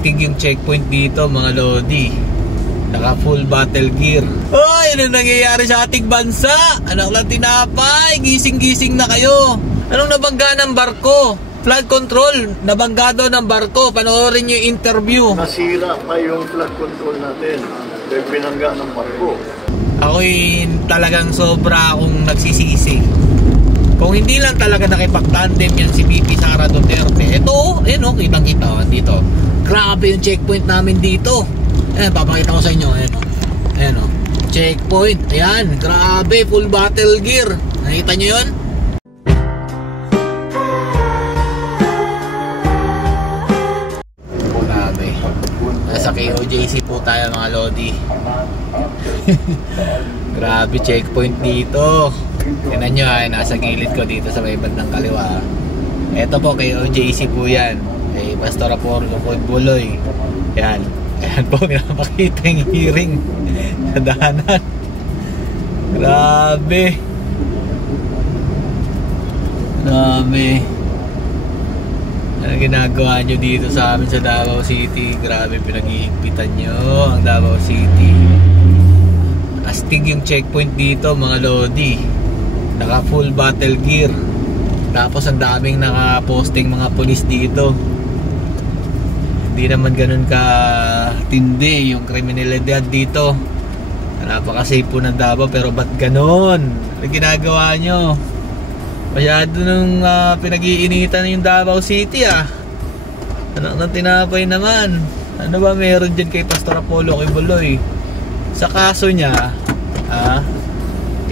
Astig yung checkpoint dito mga lodi. Naka full battle gear. Ay, ano nangyayari sa ating bansa? Anak lang tinapay, gising-gising na kayo. Anong nabangga ng barko? Flood control, nabangga daw ng barko. Panoorin nyo yung interview. Nasira pa yung flood control natin. Dahil binangga ng barko. Ako'y talagang sobra akong nagsisisi. Kung hindi lang talaga nakipag-tandem yan si BP Sara Duterte. Ito, ayun o, kitang-kita dito. Grabe yung checkpoint namin dito. Ayan, papakita ko sa inyo. Ayan o. Ayan o. Checkpoint. Ayan, grabe, full battle gear. Nakita nyo yun? Grabe. Nasa KOJC po tayo mga lodi. Grabe checkpoint dito. Tignan nyo ay nasa gilid ko dito sa may bandang kaliwa. Ito po kay OJC po yan. Kay Pastor Apollo Buloy. Yan. Ayan po pinapakita yung hearing sa dahanan. Grabe. Grabe. Ano ginagawa nyo dito sa amin sa Davao City? Grabe pinag-iigpitan nyo ang Davao City. Astig yung checkpoint dito mga lodi. Naka full battle gear. Tapos ang daming naka-posting mga pulis dito. Hindi naman ganun ka tindi yung kriminalidad dito. Napaka-safe po ng Davao, pero ba't ganun? Ano ginagawa nyo? Masyado nung pinag-iinitan yung Davao City Ano nang tinapay naman? Ano ba meron dyan kay Pastor Apollo Buloy? Sa kaso niya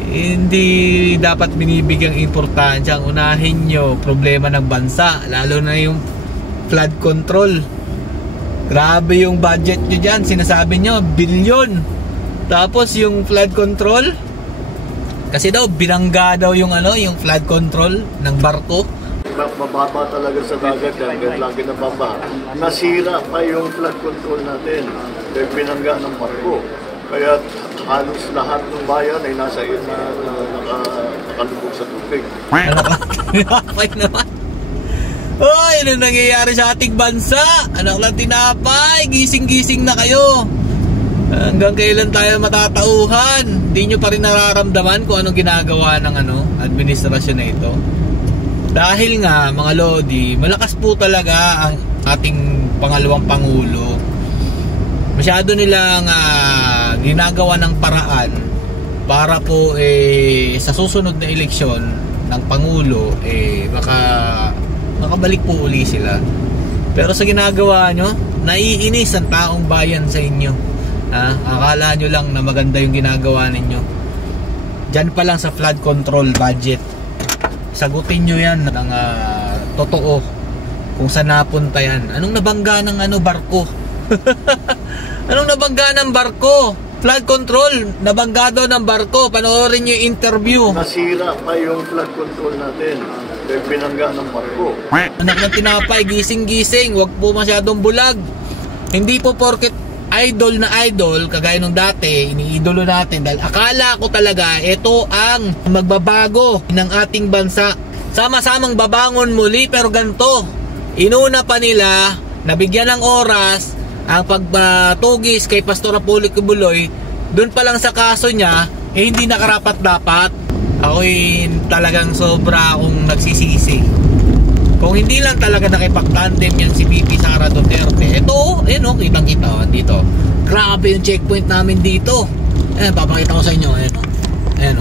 hindi dapat binibigyang importansya. Ang unahin nyo problema ng bansa, lalo na yung flood control. Grabe yung budget nyo dyan, sinasabi nyo bilyon. Tapos yung flood control, kasi daw binangga daw yung yung flood control ng barko. Mababa talaga sa dagat yan, lagi na baba. Nasira pa yung flood control natin dahil binangga ng barko. Kaya halos lahat ng bayan ay nasa nakalubog sa tubig. Tinapay naman. Hoy, ano nangyayari sa ating bansa? Anak lang tinapay, gising-gising na kayo. Hanggang kailan tayo matatauhan? Hindi nyo pa rin nararamdaman kung anong ginagawa ng administrasyon na ito. Dahil nga mga lodi, malakas po talaga ang ating pangalawang pangulo. Masyado nilang ginagawa ng paraan para po sa susunod na eleksyon ng pangulo makabalik po uli sila. Pero sa ginagawa nyo, naiinis ang taong bayan sa inyo. Akala nyo lang na maganda yung ginagawa ninyo. Diyan pa lang sa flood control budget. Sagutin nyo yan ng totoo kung saan napunta yan. Anong nabangga ng barko? Anong nabangga ng barko? Flood control, nabangga daw ng barko. Panoorin nyo yung interview. Nasira pa yung flood control natin dahil binangga ng barko. Anak ng tinapay, gising-gising. Huwag po masyadong bulag. Hindi po porket idol na idol kagaya nung dati iniidolo natin, dahil akala ko talaga ito ang magbabago ng ating bansa. Sama-samang babangon muli, pero ganito, inuna pa nila, nabigyan ng oras ang pagtugis kay Pastor Apollo Buloy. Doon pa lang sa kaso niya hindi nakarapat-dapat. Ako'y talagang sobra akong nagsisisi. Kung hindi lang talaga nakipag-tandem yan si BP Sara Duterte. Ito, ayun kitang-kita dito. Grabe yung checkpoint namin dito. Ayan, papakita ko sa inyo. Ayan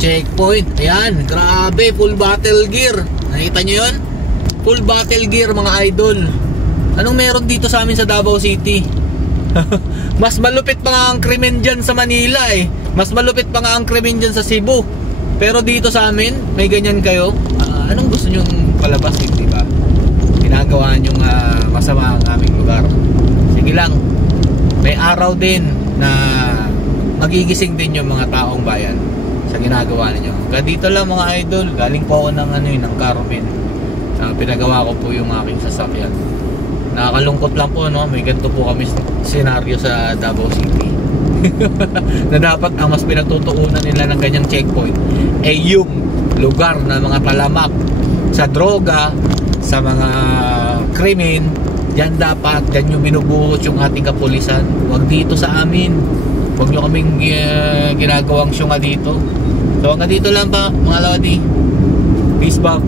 checkpoint. Ayan, grabe, full battle gear. Nakita nyo yun? Full battle gear mga idol. Anong meron dito sa amin sa Davao City? Mas malupit pa nga ang krimen dyan sa Manila Mas malupit pa nga ang krimen dyan sa Cebu. Pero dito sa amin, may ganyan kayo. Anong gusto nyong palabas, di ba? Ginagawa nyong masama ang aming lugar. Sige lang, may araw din na magigising din yung mga taong bayan sa ginagawa ninyo. Dito lang mga idol, galing po ako ng Carmen. Pinagawa ko po yung aking sasakyan. Nakakalungkot lang po, may ganito po kami senaryo sa Davao City. Na dapat ang mas pinagtutuunan nila ng ganyang checkpoint yung lugar na mga talamak sa droga, sa mga krimen, Diyan dapat, diyan yung binubuhos yung ating kapulisan. Huwag dito sa amin. Huwag nyo kaming ginagawang syunga dito. So hanggang dito lang pa mga Lodi. Peace, Bob.